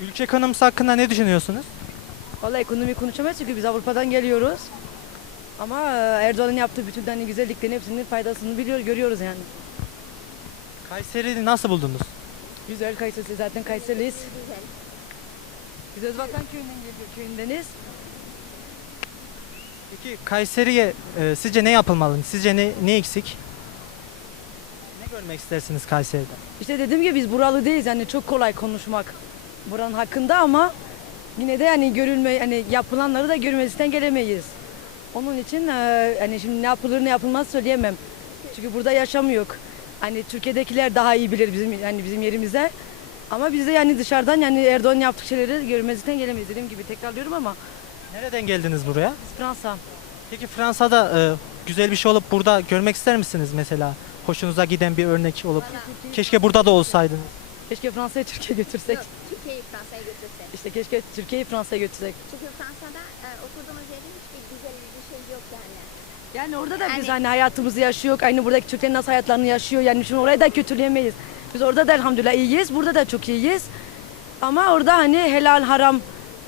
Ülke ekonomisi hakkında ne düşünüyorsunuz? Vallahi ekonomi konuşamayız çünkü biz Avrupa'dan geliyoruz. Ama e, Erdoğan'ın yaptığı bütün hani güzelliklerin hepsinin faydasını biliyor, görüyoruz yani. Kayseri'yi nasıl buldunuz? Güzel Kayseri zaten Kayseri'liyiz. Biz Özvatan köyünden geliyor, köyündeniz. Peki Kayseri'ye e, sizce ne yapılmalı? Sizce ne, ne eksik? Ne görmek istersiniz Kayseri'de? İşte dediğim gibi biz buralı değiliz yani çok kolay konuşmak buranın hakkında ama yine de hani görülme hani yapılanları da görmezden gelemeyiz. Onun için e, hani şimdi ne yapılır ne yapılmaz söyleyemem. Çünkü burada yaşamıyor. Hani Türkiye'dekiler daha iyi bilir bizim hani bizim yerimize. Ama biz de yani dışarıdan yani Erdoğan yaptığı şeyleri görmezden gelemeyiz. Dediğim gibi tekrarlıyorum ama Nereden geldiniz buraya? biz Fransa. Peki Fransa'da e, güzel bir şey olup burada görmek ister misiniz mesela? Hoşunuza giden bir örnek olup. Keşke burada da olsaydınız. Keşke Fransa'yı Türkiye götürsek. Yok, Türkiye'yi Fransa'ya götürsek. İşte keşke Türkiye'yi Fransa'ya götürsek. Çünkü Fransa'da e, oturduğumuz yerde hiçbir güzel bir şey yok yani. Yani orada da biz Yani- hani hayatımızı yaşıyor. Aynı buradaki Türklerin nasıl hayatlarını yaşıyor. Yani şimdi orayı da kötüleyemeyiz. Biz orada da elhamdülillah iyiyiz. Burada da çok iyiyiz. Ama orada hani helal haram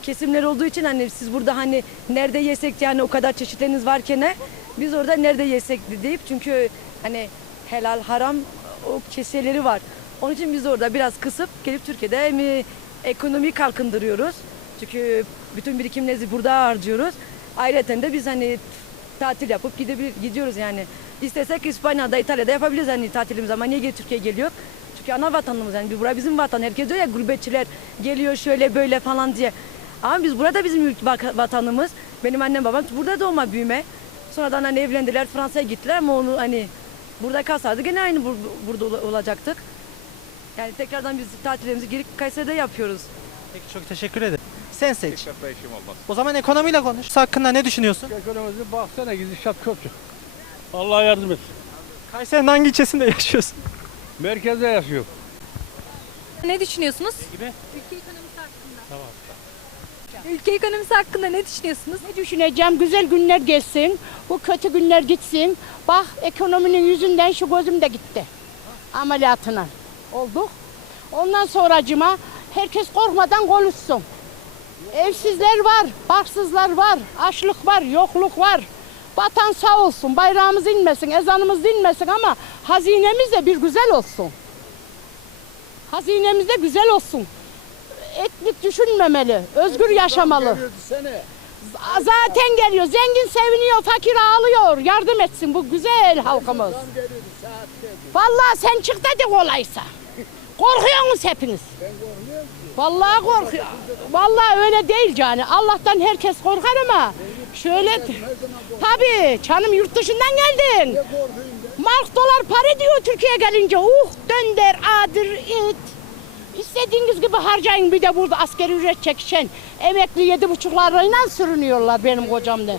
kesimler olduğu için hani siz burada hani nerede yesek yani o kadar çeşitleriniz varken biz orada nerede yesek deyip çünkü hani helal haram o keseleri var. Onun için biz orada biraz kısıp gelip Türkiye'de mi ekonomiyi kalkındırıyoruz. Çünkü bütün birikimlerimizi burada harcıyoruz. Ayrıca de biz hani tatil yapıp gidebilir, gidiyoruz yani. İstesek İspanya'da, İtalya'da yapabiliriz hani tatilimiz ama niye Türkiye'ye geliyor? Çünkü ana vatanımız yani burası bizim vatan. Herkes diyor ya gurbetçiler geliyor şöyle böyle falan diye. Ama biz burada bizim ülke vatanımız. Benim annem babam burada doğma büyüme. Sonradan hani evlendiler Fransa'ya gittiler ama onu hani burada kalsaydı gene aynı bur- burada ol- olacaktık. Yani tekrardan biz tatillerimizi gelip Kayseri'de yapıyoruz. Peki çok teşekkür ederim. Sen seç. İşim olmaz. O zaman ekonomiyle konuş. Hakkında ne düşünüyorsun? Ekonomimize baksana gidişat kötü. Allah yardım etsin. Kayseri'nin hangi ilçesinde yaşıyorsun? Merkezde yaşıyor. Ne düşünüyorsunuz? Gibi. Ülke ekonomisi hakkında. Ülke ekonomisi hakkında ne düşünüyorsunuz? Ne düşüneceğim? Güzel günler geçsin. Bu kötü günler gitsin. Bak ekonominin yüzünden şu gözüm de gitti. Ameliyatına olduk. Ondan sonracıma herkes korkmadan konuşsun. Evsizler var, baksızlar var, açlık var, yokluk var. Vatan sağ olsun, bayrağımız inmesin, ezanımız dinmesin ama hazinemiz de bir güzel olsun. Hazinemiz de güzel olsun. Etnik düşünmemeli, özgür yaşamalı. Zaten geliyor. Zengin seviniyor, fakir ağlıyor. Yardım etsin bu güzel halkımız. Vallahi sen çık dedi kolaysa. Korkuyorsunuz hepiniz. Vallahi korkuyor. Vallahi öyle değil yani. Allah'tan herkes korkar ama şöyle tabii canım yurt dışından geldin. Mark dolar para diyor Türkiye'ye gelince. Uh dönder, adır, it. İstediğiniz gibi harcayın bir de burada askeri ücret çekişen emekli yedi buçuklarıyla sürünüyorlar benim kocam da.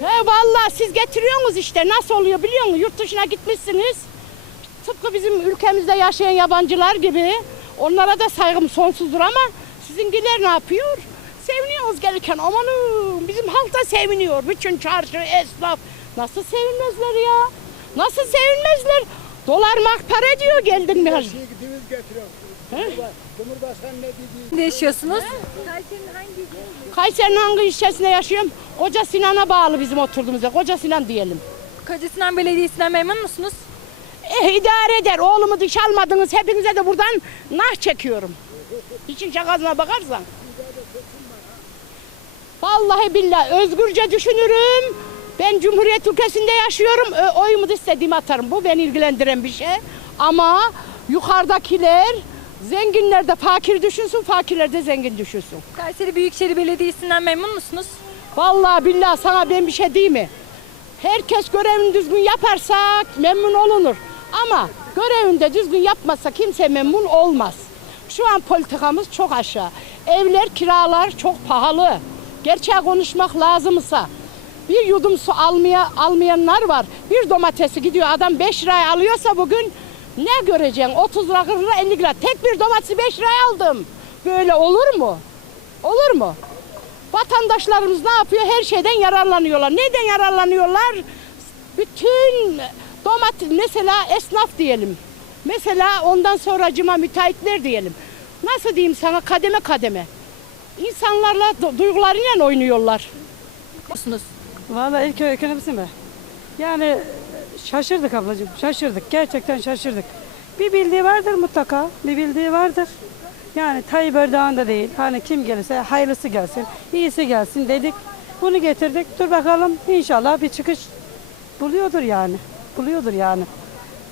He vallahi siz getiriyorsunuz işte nasıl oluyor biliyor musun? Yurt dışına gitmişsiniz. Tıpkı bizim ülkemizde yaşayan yabancılar gibi. Onlara da saygım sonsuzdur ama sizinkiler ne yapıyor? Seviniyorsunuz gelirken amanın bizim halk da seviniyor. Bütün çarşı, esnaf. Nasıl sevinmezler ya? Nasıl sevinmezler? Dolar mark para diyor geldin mi? Ne yaşıyorsunuz? Kayseri'nin hangi Kayseri'nin hangi ilçesinde yaşıyorum? Koca Sinan'a bağlı bizim oturduğumuz yer. Koca Sinan diyelim. Kocasinan Belediyesi'nden memnun musunuz? Eh idare eder. Oğlumu dış almadınız. Hepinize de buradan nah çekiyorum. İçin şakasına bakarsan. Vallahi billahi özgürce düşünürüm. Ben Cumhuriyet ülkesinde yaşıyorum. Oyumu da istediğimi atarım. Bu beni ilgilendiren bir şey. Ama yukarıdakiler zenginler de fakir düşünsün, fakirler de zengin düşünsün. Kayseri Büyükşehir Belediyesi'nden memnun musunuz? Vallahi billahi sana ben bir şey diyeyim mi? Herkes görevini düzgün yaparsa memnun olunur. Ama görevinde düzgün yapmazsa kimse memnun olmaz. Şu an politikamız çok aşağı. Evler, kiralar çok pahalı. Gerçeği konuşmak lazımsa. Bir yudum su almaya, almayanlar var. Bir domatesi gidiyor adam 5 liraya alıyorsa bugün ne göreceksin? 30 lira, 40 lira, 50 lira. Tek bir domatesi 5 liraya aldım. Böyle olur mu? Olur mu? Vatandaşlarımız ne yapıyor? Her şeyden yararlanıyorlar. Neden yararlanıyorlar? Bütün domates mesela esnaf diyelim. Mesela ondan sonracıma müteahhitler diyelim. nasıl diyeyim sana kademe kademe. İnsanlarla du- duygularıyla oynuyorlar. Musunuz? Vallahi ilk ekonomisi mi? Yani şaşırdık ablacığım, şaşırdık. Gerçekten şaşırdık. Bir bildiği vardır mutlaka, bir bildiği vardır. Yani Tayyip Erdoğan da değil. Hani kim gelirse hayırlısı gelsin, iyisi gelsin dedik. Bunu getirdik. Dur bakalım inşallah bir çıkış buluyordur yani. Buluyordur yani.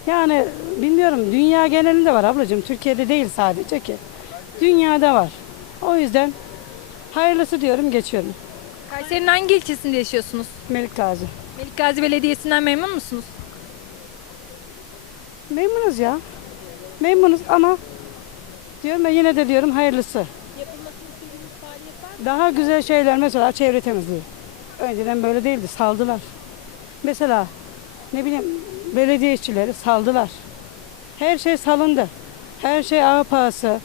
Yani bilmiyorum dünya genelinde var ablacığım. Türkiye'de değil sadece ki. Dünyada var. O yüzden hayırlısı diyorum geçiyorum. Kayseri'nin hangi ilçesinde yaşıyorsunuz? Melik Gazi. Melik Gazi Belediyesi'nden memnun musunuz? Memnunuz ya. Memnunuz ama diyorum ya yine de diyorum hayırlısı. Daha güzel şeyler mesela çevre temizliği. Önceden böyle değildi saldılar. Mesela ne bileyim belediye işçileri saldılar. Her şey salındı. Her şey ağa pahası.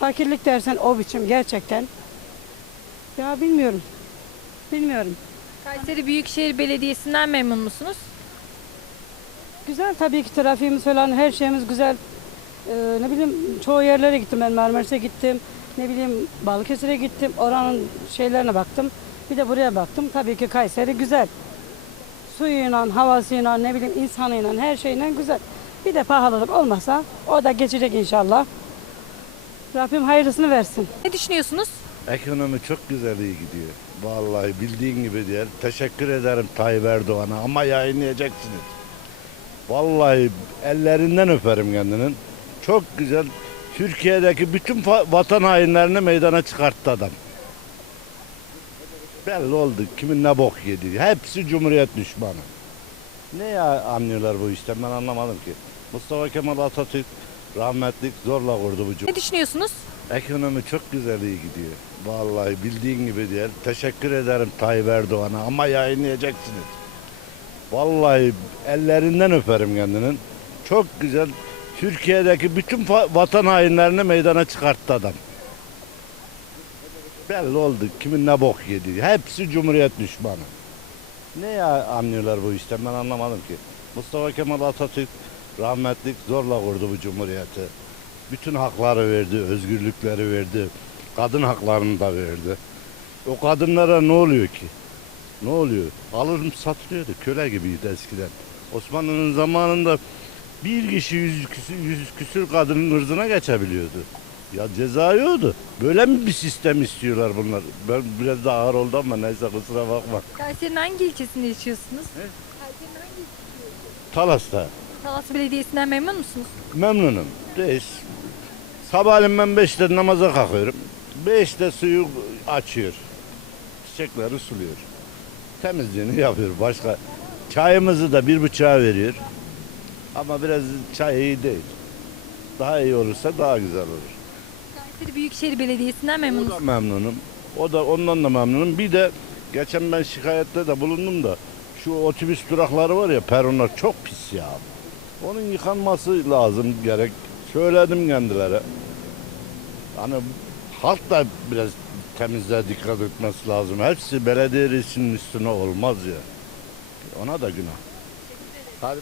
Fakirlik dersen o biçim gerçekten. Ya bilmiyorum. Bilmiyorum. Kayseri Büyükşehir Belediyesi'nden memnun musunuz? Güzel tabii ki trafiğimiz falan her şeyimiz güzel. Ee, ne bileyim çoğu yerlere gittim ben Marmaris'e gittim. Ne bileyim Balıkesir'e gittim. Oranın şeylerine baktım. Bir de buraya baktım. Tabii ki Kayseri güzel. Suyuyla, havasıyla, ne bileyim insanıyla, her şeyle güzel. Bir de pahalılık olmasa o da geçecek inşallah. Rabbim hayırlısını versin. Ne düşünüyorsunuz? Ekonomi çok güzel iyi gidiyor. Vallahi bildiğin gibi diye. Teşekkür ederim Tayyip Erdoğan'a ama yayınlayacaksınız. Vallahi ellerinden öperim kendinin. Çok güzel. Türkiye'deki bütün vatan hainlerini meydana çıkarttı adam. Belli oldu kimin ne bok yediği. Hepsi Cumhuriyet düşmanı. Ne ya anlıyorlar bu işten ben anlamadım ki. Mustafa Kemal Atatürk rahmetlik zorla kurdu bu Ne düşünüyorsunuz? Ekonomi çok güzel iyi gidiyor. Vallahi bildiğin gibi diye. Teşekkür ederim Tayyip Erdoğan'a ama yayınlayacaksınız. Vallahi ellerinden öperim kendinin. Çok güzel. Türkiye'deki bütün fa- vatan hainlerini meydana çıkarttı adam. Belli oldu kimin ne bok yediği. Hepsi Cumhuriyet düşmanı. Ne ya anlıyorlar bu işten ben anlamadım ki. Mustafa Kemal Atatürk rahmetlik zorla kurdu bu cumhuriyeti bütün hakları verdi, özgürlükleri verdi, kadın haklarını da verdi. O kadınlara ne oluyor ki? Ne oluyor? Alınıp satılıyordu, köle gibiydi eskiden. Osmanlı'nın zamanında bir kişi yüz küsür, yüz küsür kadının ırzına geçebiliyordu. Ya ceza yoktu. Böyle mi bir sistem istiyorlar bunlar? Ben biraz da ağır oldu ama neyse kusura bakma. Kayseri'nin hangi ilçesinde yaşıyorsunuz? Kayseri'nin hangi Talas'ta Talas Belediyesi'nden memnun musunuz? Memnunum. Reis. Sabahleyin ben 5'te namaza kalkıyorum. 5'te suyu açıyor. Çiçekleri suluyor. Temizliğini yapıyor. Başka çayımızı da bir buçuğa veriyor. Ama biraz çay iyi değil. Daha iyi olursa daha güzel olur. Kayseri Büyükşehir Belediyesi'nden memnun O da musunuz? memnunum. O da ondan da memnunum. Bir de geçen ben şikayette de bulundum da şu otobüs durakları var ya peronlar çok pis ya. Onun yıkanması lazım gerek. Söyledim kendilere. Hani halk da biraz temizliğe dikkat etmesi lazım. Hepsi belediye reisinin üstüne olmaz ya. Ona da günah. Hadi.